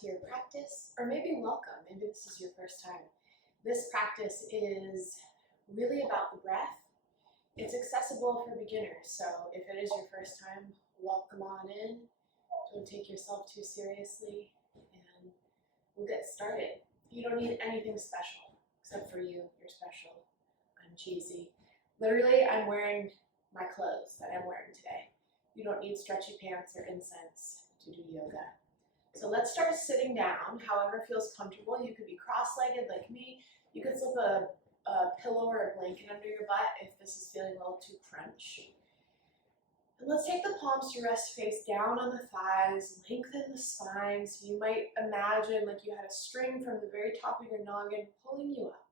to your practice, or maybe welcome. Maybe this is your first time. This practice is really about the breath. It's accessible for beginners, so if it is your first time, welcome on in. Don't take yourself too seriously, and we'll get started. You don't need anything special, except for you. You're special. I'm cheesy. Literally, I'm wearing my clothes that I'm wearing today. You don't need stretchy pants or incense to do yoga. So let's start sitting down, however feels comfortable. You could be cross-legged like me. You could slip a pillow or a blanket under your butt if this is feeling a little too crunch. And let's take the palms to rest face down on the thighs, lengthen the spine. So you might imagine like you had a string from the very top of your noggin pulling you up.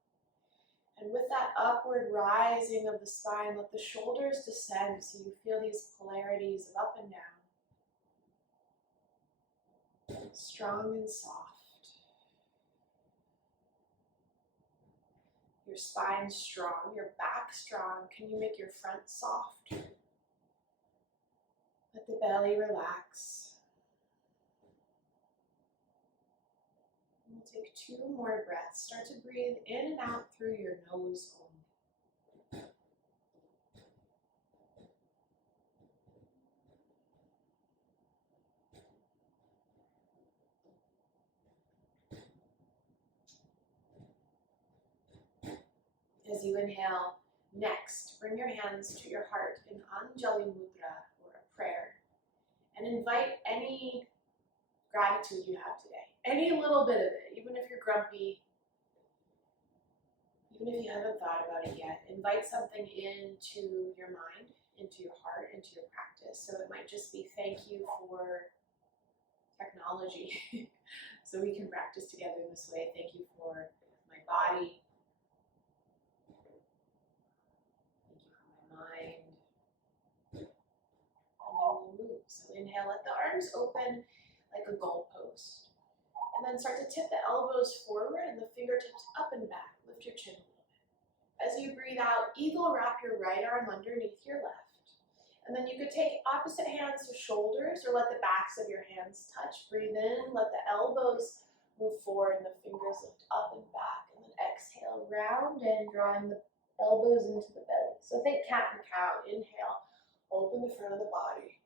And with that upward rising of the spine, let the shoulders descend so you feel these polarities of up and down. Strong and soft. Your spine strong, your back strong. Can you make your front soft? Let the belly relax. We'll take 2 more breaths. Start to breathe in and out through your nose only. As you inhale, next, bring your hands to your heart in Anjali Mudra, or a prayer, and invite any gratitude you have today. Any little bit of it, even if you're grumpy, even if you haven't thought about it yet. Invite something into your mind, into your heart, into your practice. So it might just be thank you for technology, so we can practice together in this way. Thank you for my body. Mind, and then we'll move. So inhale, let the arms open like a goalpost, and then start to tip the elbows forward and the fingertips up and back. Lift your chin a little bit. As you breathe out, eagle wrap your right arm underneath your left, and then you could take opposite hands to shoulders or let the backs of your hands touch. Breathe in, let the elbows move forward and the fingers lift up and back, and then exhale, round and drawing the elbows into the belly. So think cat and cow. Inhale, open the front of the body.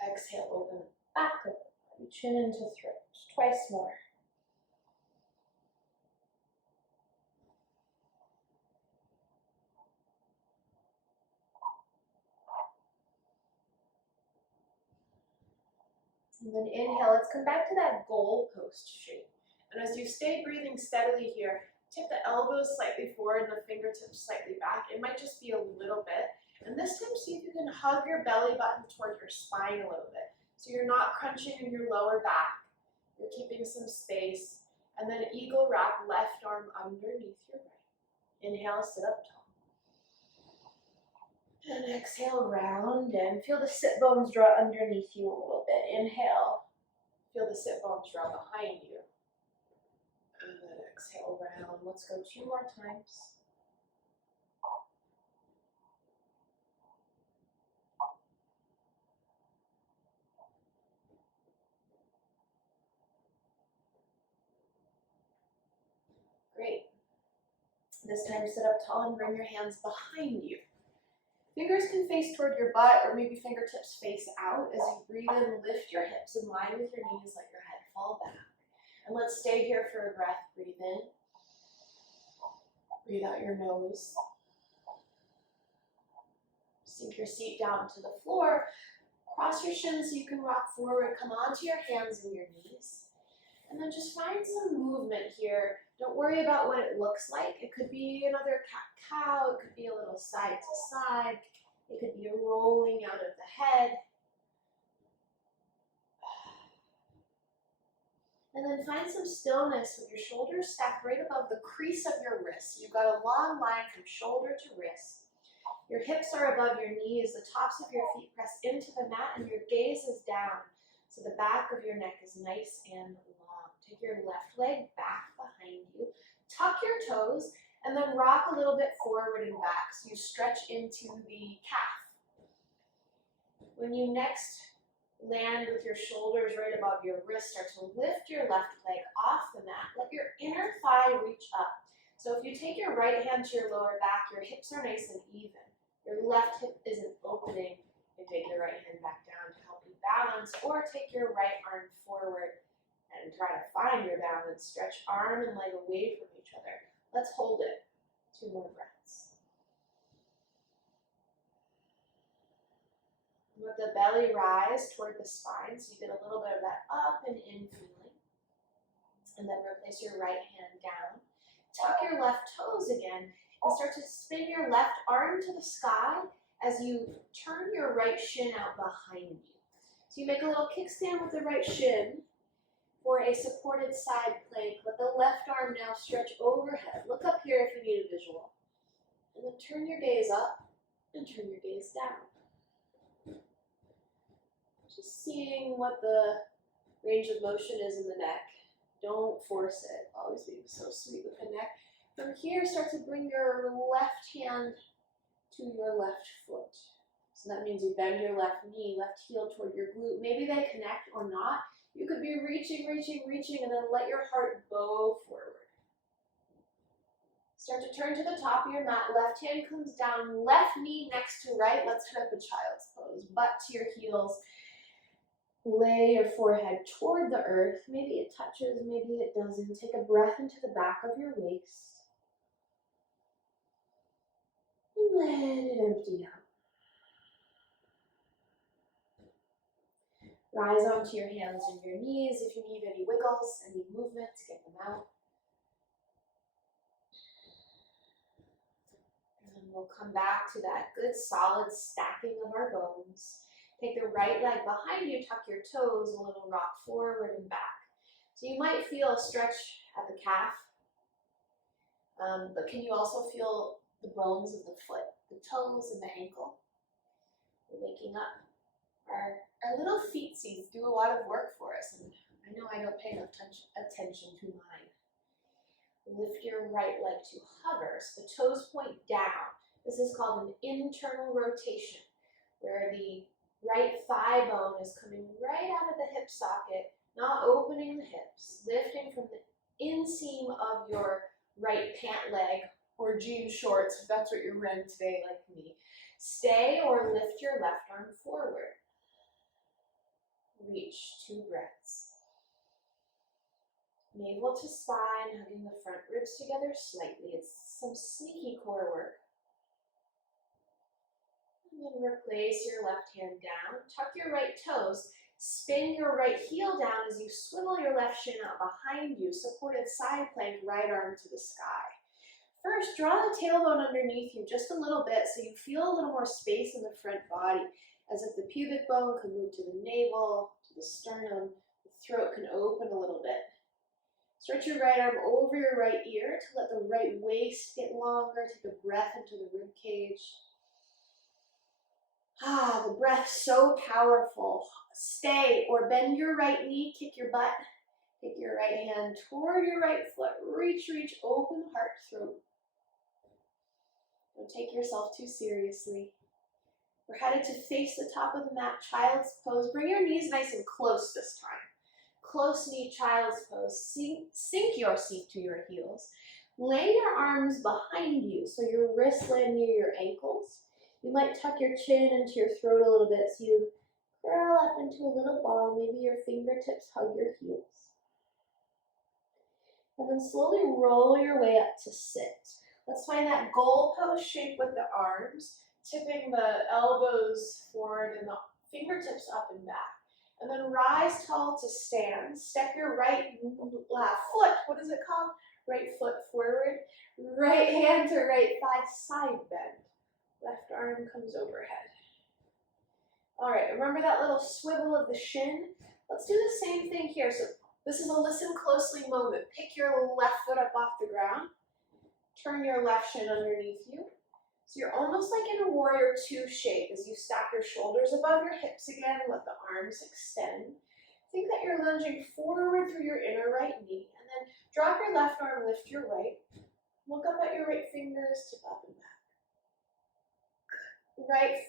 Exhale, open the back of the body. Chin into throat. Twice more. And then inhale, let's come back to that goalpost shape. And as you stay breathing steadily here, tip the elbows slightly forward and the fingertips slightly back. It might just be a little bit. And this time, see if you can hug your belly button toward your spine a little bit. So you're not crunching in your lower back. You're keeping some space. And then eagle wrap left arm underneath your right. Inhale, sit up tall. And exhale, round and feel the sit bones draw underneath you a little bit. Inhale, feel the sit bones draw behind you. And then exhale, round. Let's go 2 more times. Great. This time sit up tall and bring your hands behind you. Fingers can face toward your butt or maybe fingertips face out. As you breathe in, lift your hips in line with your knees, let your head fall back. And let's stay here for a breath. Breathe in. Breathe out your nose. Sink your seat down to the floor. Cross your shins so you can rock forward. Come onto your hands and your knees. And then just find some movement here. Don't worry about what it looks like. It could be another cat-cow. It could be a little side to side. It could be a rolling out of the head. And then find some stillness with your shoulders stacked right above the crease of your wrists. You've got a long line from shoulder to wrist. Your hips are above your knees. The tops of your feet press into the mat and your gaze is down. So the back of your neck is nice and long. Take your left leg back behind you. Tuck your toes and then rock a little bit forward and back. So you stretch into the calf. When you next Land with your shoulders right above your wrist. Start to lift your left leg off the mat. Let your inner thigh reach up. So if you take your right hand to your lower back, your hips are nice and even. Your left hip isn't opening. You take your right hand back down to help you balance, or take your right arm forward and try to find your balance. Stretch arm and leg away from each other. Let's hold it. 2 more breaths. Let the belly rise toward the spine, so you get a little bit of that up and in feeling. And then replace your right hand down. Tuck your left toes again and start to spin your left arm to the sky as you turn your right shin out behind you. So you make a little kickstand with the right shin for a supported side plank. Let the left arm now stretch overhead. Look up here if you need a visual. And then turn your gaze up and turn your gaze down. Just seeing what the range of motion is in the neck. Don't force it. Always being so sweet with the neck. From here, start to bring your left hand to your left foot. So that means you bend your left knee, left heel toward your glute. Maybe they connect or not. You could be reaching, and then let your heart bow forward. Start to turn to the top of your mat. Left hand comes down, left knee next to right. Let's head up a child's pose. Butt to your heels. Lay your forehead toward the earth. Maybe it touches, maybe it doesn't. Take a breath into the back of your waist. And let it empty out. Rise onto your hands and your knees. If you need any wiggles, any movements, get them out. And then we'll come back to that good solid stacking of our bones. Take the right leg behind you, tuck your toes, a little rock forward and back. So you might feel a stretch at the calf, but can you also feel the bones of the foot, the toes and the ankle? We're waking up. Our little feetsies do a lot of work for us, and I know I don't pay enough attention to mine. Lift your right leg to hover, so the toes point down. This is called an internal rotation, where the right thigh bone is coming right out of the hip socket, not opening the hips, lifting from the inseam of your right pant leg or jean shorts, if that's what you're wearing today like me. Stay or lift your left arm forward. Reach, 2 breaths. Navel to spine, hugging the front ribs together slightly. It's some sneaky core work. And then replace your left hand down. Tuck your right toes. Spin your right heel down as you swivel your left shin out behind you. Supported side plank, right arm to the sky. First, draw the tailbone underneath you just a little bit so you feel a little more space in the front body, as if the pubic bone can move to the navel, to the sternum, the throat can open a little bit. Stretch your right arm over your right ear to let the right waist get longer. Take a breath into the rib cage. The breath so powerful. Stay or bend your right knee, kick your butt. Take your right hand toward your right foot. Reach, open heart, throat. Don't take yourself too seriously. We're headed to face the top of the mat, child's pose. Bring your knees nice and close this time. Close knee, child's pose. Sink your seat to your heels. Lay your arms behind you so your wrists land near your ankles. You might tuck your chin into your throat a little bit so you curl up into a little ball. Maybe your fingertips hug your heels. And then slowly roll your way up to sit. Let's find that goalpost shape with the arms, tipping the elbows forward and the fingertips up and back. And then rise tall to stand. Step your right foot, what is it called? Right foot forward. Right hand to right thigh, side bend. Left arm comes overhead. All right, remember that little swivel of the shin? Let's do the same thing here. So this is a listen closely moment. Pick your left foot up off the ground. Turn your left shin underneath you. So you're almost like in a warrior 2 shape as you stack your shoulders above your hips again. Let the arms extend. Think that you're lunging forward through your inner right knee. And then drop your left arm, lift your right. Look up at your right fingers, tip up and back. Right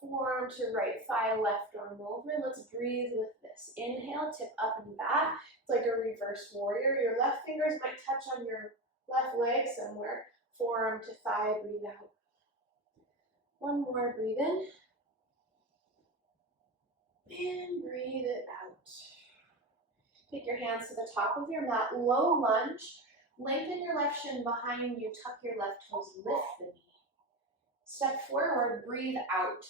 forearm to right thigh, left arm over. Let's breathe with this. Inhale, tip up and back. It's like a reverse warrior. Your left fingers might touch on your left leg somewhere. Forearm to thigh, breathe out. One more, breathe in. And breathe it out. Take your hands to the top of your mat, low lunge. Lengthen your left shin behind you, tuck your left toes, lift the knee. Step forward, breathe out.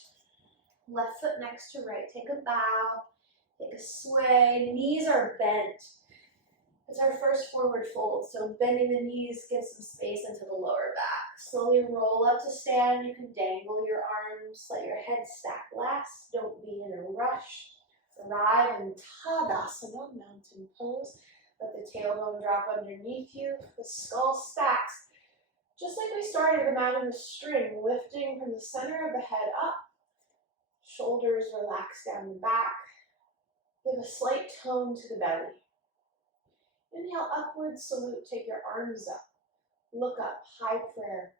Left foot next to right, take a bow, take a sway, knees are bent. It's our first forward fold, so bending the knees gives some space into the lower back. Slowly roll up to stand, you can dangle your arms, let your head stack last, don't be in a rush. Arrive in Tadasana, mountain pose. Let the tailbone drop underneath you, the skull stacks. Just like we started, imagine a string lifting from the center of the head up. Shoulders relax down the back. Give a slight tone to the belly. Inhale, upward salute, take your arms up. Look up, high prayer.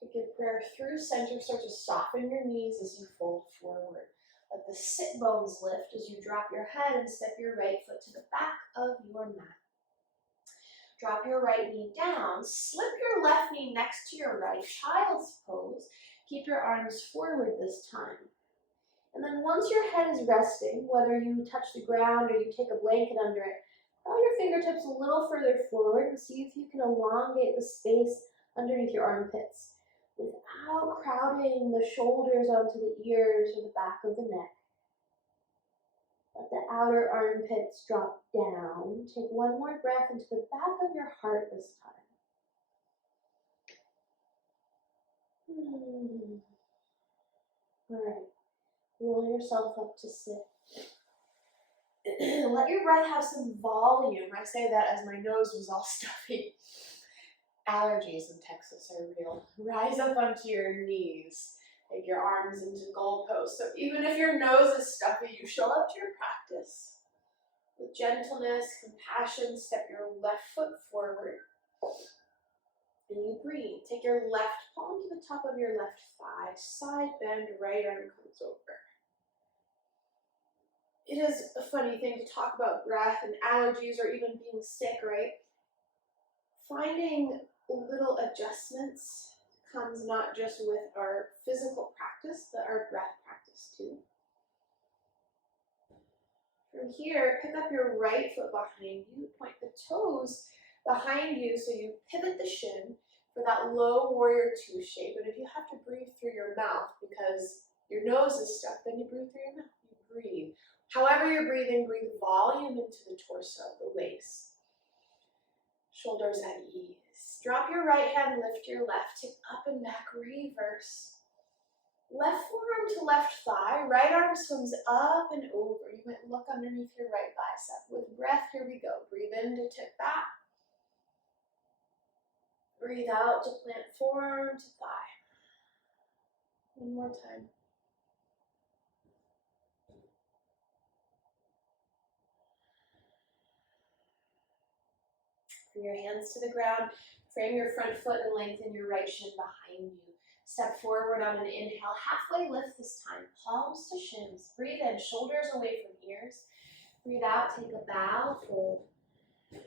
Take your prayer through center, start to soften your knees as you fold forward. Let the sit bones lift as you drop your head and step your right foot to the back of your mat. Drop your right knee down, slip your left knee next to your right, child's pose. Keep your arms forward this time. And then once your head is resting, whether you touch the ground or you take a blanket under it, draw your fingertips a little further forward and see if you can elongate the space underneath your armpits without crowding the shoulders onto the ears or the back of the neck. Let the outer armpits drop down. Take one more breath into the back of your heart this time. All right, roll yourself up to sit. Let your breath have some volume. I say that as my nose was all stuffy. Allergies in Texas are real. Rise up onto your knees. Take your arms into goalposts. So even if your nose is stuffy, you show up to your practice. With gentleness, compassion, step your left foot forward. And you breathe. Take your left palm to the top of your left thigh. Side bend, right arm comes over. It is a funny thing to talk about breath and allergies or even being sick, right? Finding little adjustments comes not just with our physical practice, but our breath practice too. From here, pick up your right foot behind you, point the toes behind you so you pivot the shin for that low warrior two shape. And if you have to breathe through your mouth because your nose is stuck, then you breathe through your mouth. You breathe. However you're breathing, breathe volume into the torso, the waist. Shoulders at ease. Drop your right hand, lift your left, take up and back, reverse. Left forearm to left thigh, right arm swims up and over. You might look underneath your right bicep. With breath, here we go. Breathe in to tip back. Breathe out to plant forearm to thigh. One more time. Bring your hands to the ground. Frame your front foot and lengthen your right shin behind you. Step forward on an inhale. Halfway lift this time. Palms to shins. Breathe in. Shoulders away from ears. Breathe out. Take a bow. Fold.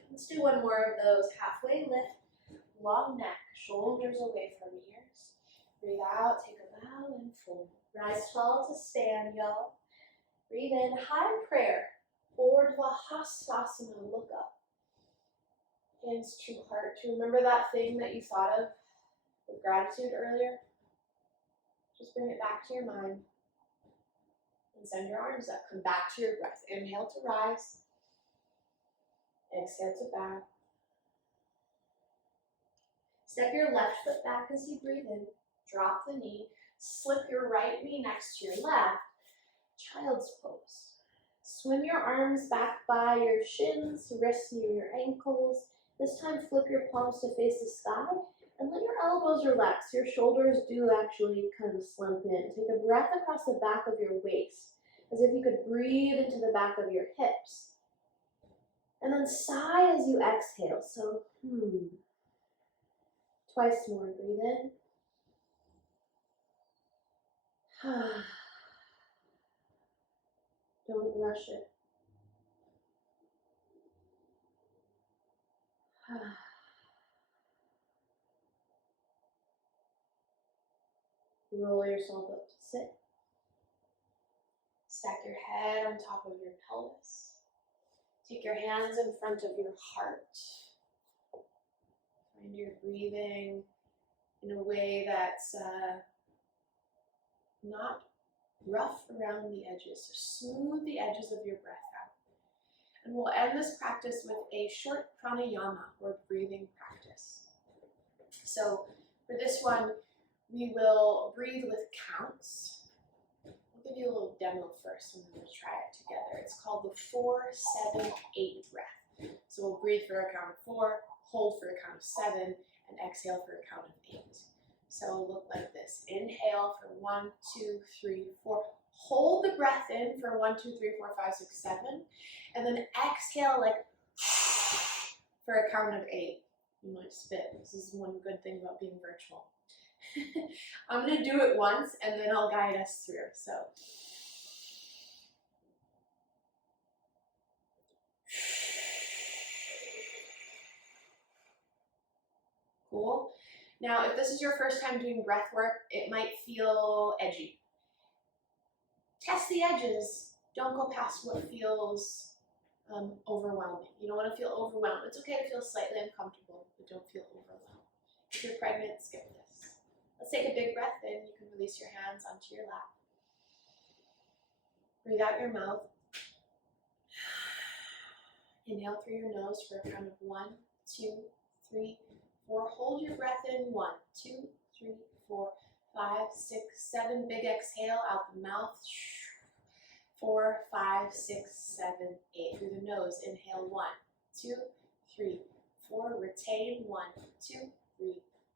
Let's do one more of those. Halfway lift. Long neck. Shoulders away from ears. Breathe out. Take a bow and fold. Rise tall to stand, y'all. Breathe in. High prayer. Urdhva Hastasana. Look up. Hands to heart. To remember that thing that you thought of with gratitude earlier. Just bring it back to your mind. And send your arms up. Come back to your breath. Inhale to rise. Exhale to bow. Step your left foot back as you breathe in. Drop the knee. Slip your right knee next to your left. Child's pose. Swim your arms back by your shins, wrists near your ankles. This time flip your palms to face the sky and let your elbows relax. Your shoulders do actually kind of slump in. Take a breath across the back of your waist as if you could breathe into the back of your hips. And then sigh as you exhale. So, Twice more. Breathe in. Don't rush it. Roll yourself up to sit. Stack your head on top of your pelvis. Take your hands in front of your heart. Find your breathing in a way that's not rough around the edges. So smooth the edges of your breath out. And we'll end this practice with a short pranayama, or breathing practice. So for this one, we will breathe with counts. I'll give you a little demo first, and then we'll try it together. It's called the 4-7-8 breath. So we'll breathe for a count of 4, hold for a count of 7, and exhale for a count of 8. So it'll look like this. Inhale for 1, 2, 3, 4. Hold the breath in for 1, 2, 3, 4, 5, 6, 7. And then exhale like for a count of 8. You might spit. This is one good thing about being virtual. I'm going to do it once and then I'll guide us through. So cool. Now, if this is your first time doing breath work, it might feel edgy. Test the edges. Don't go past what feels overwhelming. You don't want to feel overwhelmed. It's okay to feel slightly uncomfortable, but don't feel overwhelmed. If you're pregnant, skip this. Let's take a big breath in. You can release your hands onto your lap. Breathe out your mouth. Inhale through your nose for a count of 1, 2, 3, 4. Hold your breath in. 1, 2, 3, 4, 5, 6, 7. Big exhale out the mouth. 4, 5, 6, 7, 8. Through the nose. Inhale 1, 2, 3, 4. Retain 1, 2, 3,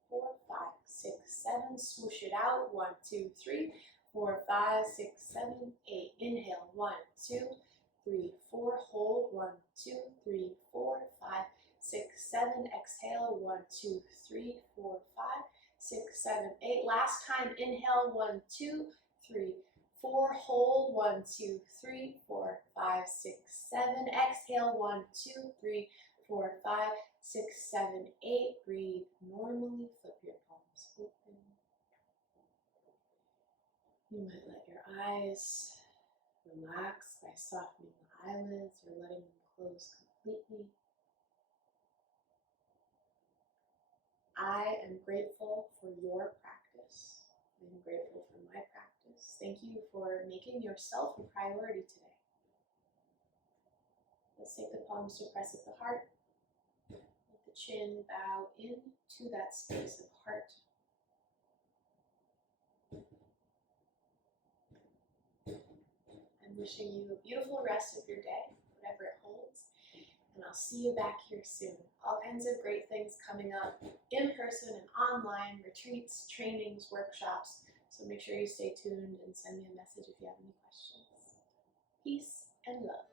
4, 5, 6, 7. Swoosh it out. 1, 2, 3, 4, 5, 6, 7, 8. Inhale 1, 2, 3, 4. Hold 1, 2, 3, 4, 5, 6, 7. Exhale 1, 2, 3, 4, 5, 6, 7, 8. Last time. Inhale 1, 2, 3, 4. Hold 1, 2, 3, 4, 5, 6, 7. Exhale 1, 2, 3, 4, 5, 6, 7, 8. Breathe normally. Flip your palms open. You might let your eyes relax by softening the eyelids or letting them close completely. I am grateful for your practice. I'm grateful for my practice. Thank you for making yourself a priority today. Let's take the palms to press at the heart. Let the chin bow into that space of heart. I'm wishing you a beautiful rest of your day, whatever it holds. And I'll see you back here soon. All kinds of great things coming up in person and online, retreats, trainings, workshops. So make sure you stay tuned and send me a message if you have any questions. Peace and love.